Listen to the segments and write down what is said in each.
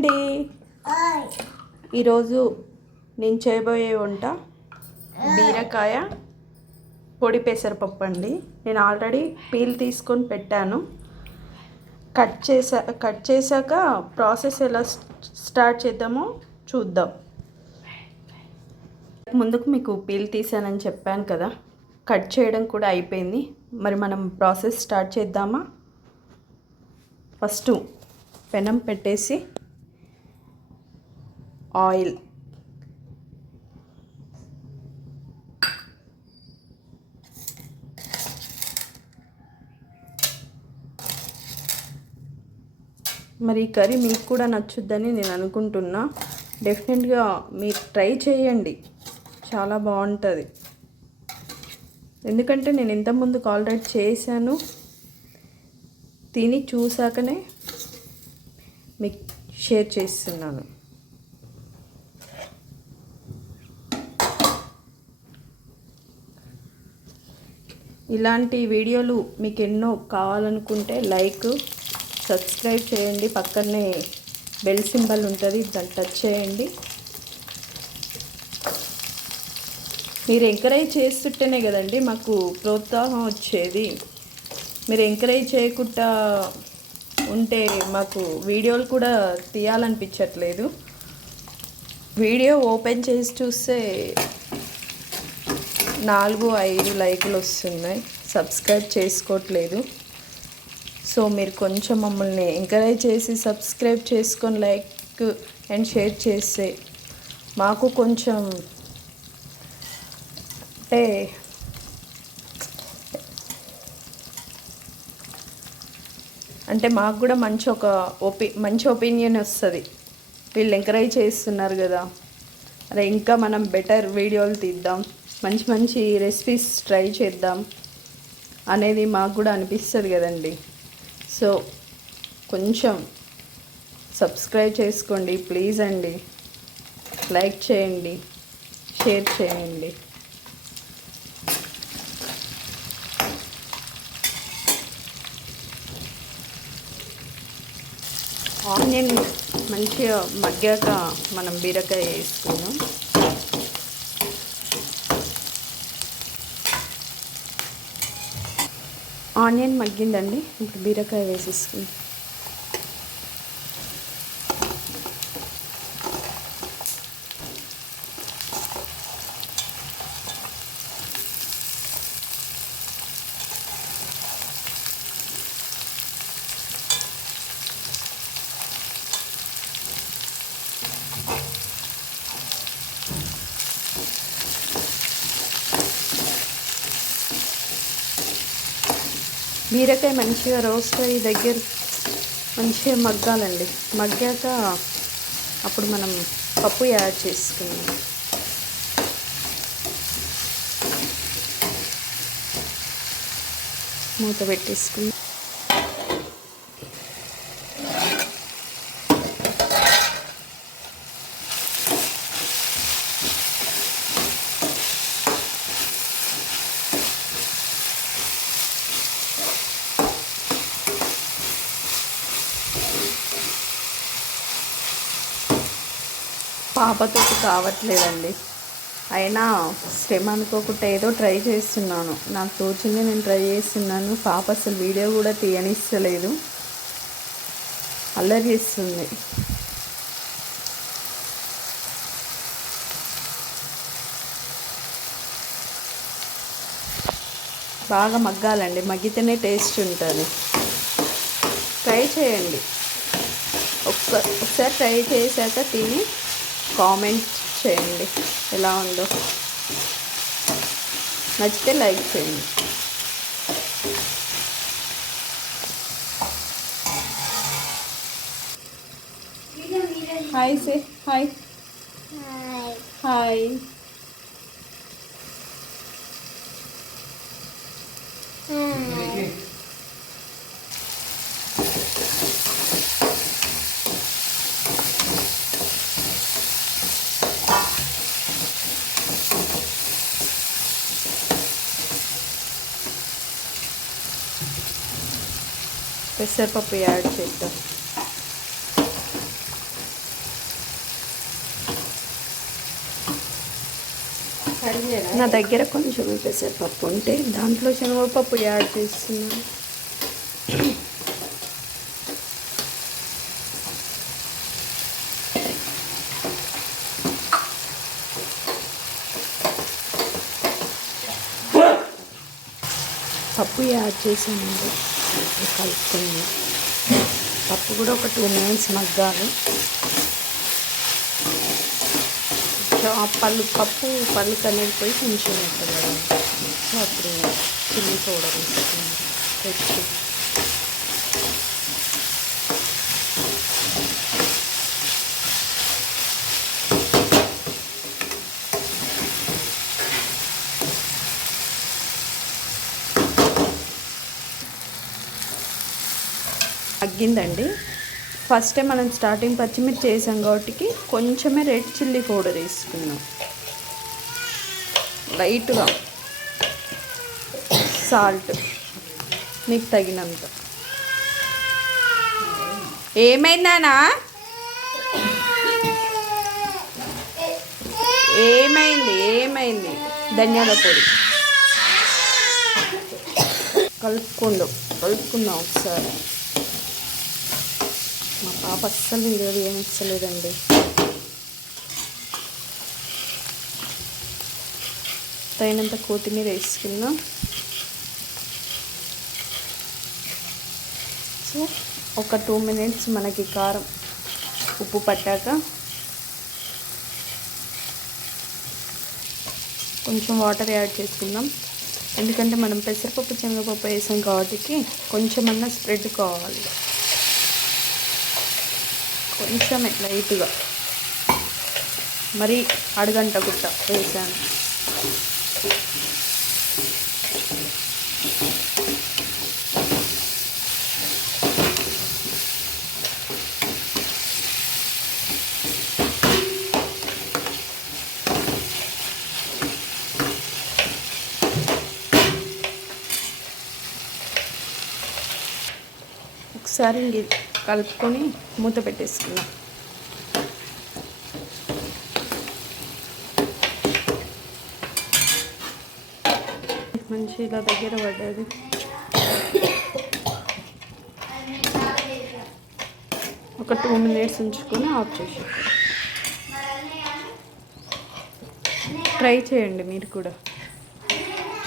అండి. ఈరోజు నేను చేయబోయే వంట బీరకాయ పొడి పెసరపప్పు అండి. నేను ఆల్రెడీ పీల్ తీసుకొని పెట్టాను. కట్ చేశాక ప్రాసెస్ ఎలా స్టార్ట్ చేద్దామో చూద్దాం. ముందుకు మీకు పీల్ తీసానని చెప్పాను కదా, కట్ చేయడం కూడా అయిపోయింది. మరి మనం ప్రాసెస్ స్టార్ట్ చేద్దామా? ఫస్ట్ పెనం పెట్టేసి ఆయిల్, మరి ఈ కర్రీ మీకు కూడా నచ్చుద్దని నేను అనుకుంటున్నా. డెఫినెట్గా మీరు ట్రై చేయండి, చాలా బాగుంటుంది. ఎందుకంటే నేను ఇంతకుముందుకు ఆల్రెడీ చేశాను, తిని చూసాకనే మీకు షేర్ చేస్తున్నాను. ఇలాంటి వీడియోలు మీకు ఎన్నో కావాలనుకుంటే లైక్, సబ్స్క్రైబ్ చేయండి. పక్కనే బెల్ సింబల్ ఉంటుంది, దాన్ని టచ్ చేయండి. మీరు ఎంకరేజ్ చేస్తుంటేనే కదండి మాకు ప్రోత్సాహం వచ్చేది. మీరు ఎంకరేజ్ చేయకుండా ఉంటే మాకు వీడియోలు కూడా తీయాలనిపించట్లేదు. వీడియో ఓపెన్ చేసి చూస్తే 4-5 లైకులు వస్తున్నాయి, సబ్స్క్రైబ్ చేసుకోవట్లేదు. సో మీరు కొంచెం మమ్మల్ని ఎంకరేజ్ చేసి సబ్స్క్రైబ్ చేసుకొని లైక్ అండ్ షేర్ చేస్తే మాకు కొంచెం అంటే మాకు కూడా మంచి ఒపీనియన్ వస్తుంది. వీళ్ళు ఎంకరేజ్ చేస్తున్నారు కదా, అరే ఇంకా మనం బెటర్ వీడియోలు తీద్దాం, మంచి మంచి రెసిపీస్ ట్రై చేద్దాం అనేది మాకు కూడా అనిపిస్తుంది కదండి. సో కొంచెం సబ్స్క్రైబ్ చేసుకోండి ప్లీజ్ అండి, లైక్ చేయండి, షేర్ చేయండి. ఆనియన్ మంచిగా మగ్గాక మనం బీరకాయ వేసుకున్నాం. ఆనియన్ మగ్గిందండి, ఇప్పుడు బీరకాయ వేసేసుకుందాం. బీరకాయ మంచిగా రోస్ట్ అయ్యి మంచిగా మగ్గాలండి. మగ్గాక అప్పుడు మనం పప్పు యాడ్ చేసుకుందాం. మూత పెట్టేసుకుందాం. పాపతో కావట్లేదండి, అయినా శ్రమ అనుకోకుండా ఏదో ట్రై చేస్తున్నాను. నాకు తోచింది నేను ట్రై చేస్తున్నాను. పాప అసలు వీడియో కూడా తీయనిస్తలేదు, అల్లరి చేస్తుంది. బాగా మగ్గాలండి, మగ్గితేనే టేస్ట్ ఉంటుంది. ట్రై చేయండి, ఒకసారి ట్రై చేశాక తిని కామెంట్ చేయండి ఎలా ఉందో. నచ్చితే లైక్ చేయండి. Hi say hi. హాయ్. పెసరపప్పు యాడ్ చేద్దాం. నా దగ్గర కొంచెం పెసరపప్పు ఉంటే దాంట్లో శనగపప్పు యాడ్ చేస్తున్నాను. పప్పు యాడ్ చేసానండి, కలుపుకుంది. పప్పు కూడా ఒక 2 minutes మగ్గాలి. పప్పు పళ్ళుకి అనేది పోయి కొంచెం ఉంటుంది. సో అప్పుడు చిల్లీ పౌడర్ వేసుకున్నాను. తెచ్చి అగ్గిందండి. ఫస్ట్ టైం మనం స్టార్టింగ్ పచ్చిమిర్చి వేసాం కాబట్టి కొంచెమే రెడ్ చిల్లీ పౌడర్ వేసుకున్నాం, లైట్గా సాల్ట్ మీకు తగినంత. ఏమైందానా? ఏమైంది? ధనియాల పొడి కలుపుకుందాం ఒకసారి. మా పాప అస్సలు వీడియో ఏమిచ్చలేదండి. తగినంత కొత్తిమీర వేసుకుందాం. సో ఒక 2 minutes మనకి కారం ఉప్పు పట్టాక కొంచెం వాటర్ యాడ్ చేసుకుందాం. ఎందుకంటే మనం పెసరపప్పు శనగపప్పు వేసాం కాబట్టి కొంచెమన్నా స్ప్రెడ్ కావాలి. కొంచెమే లైట్గా, మరి అడగంట గుట్ట వేసాను. ఒకసారి కలుపుకొని మూత పెట్టేసుకున్నాం. మంచి ఇలా దగ్గర పడ్డది. ఒక 2 minutes ఉంచుకొని ఆఫ్ చేసి ట్రై చేయండి మీరు కూడా.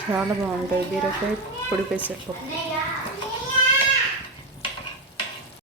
చాలా బాగుంటుంది బీరకాయ పొడి పెసరపప్పు.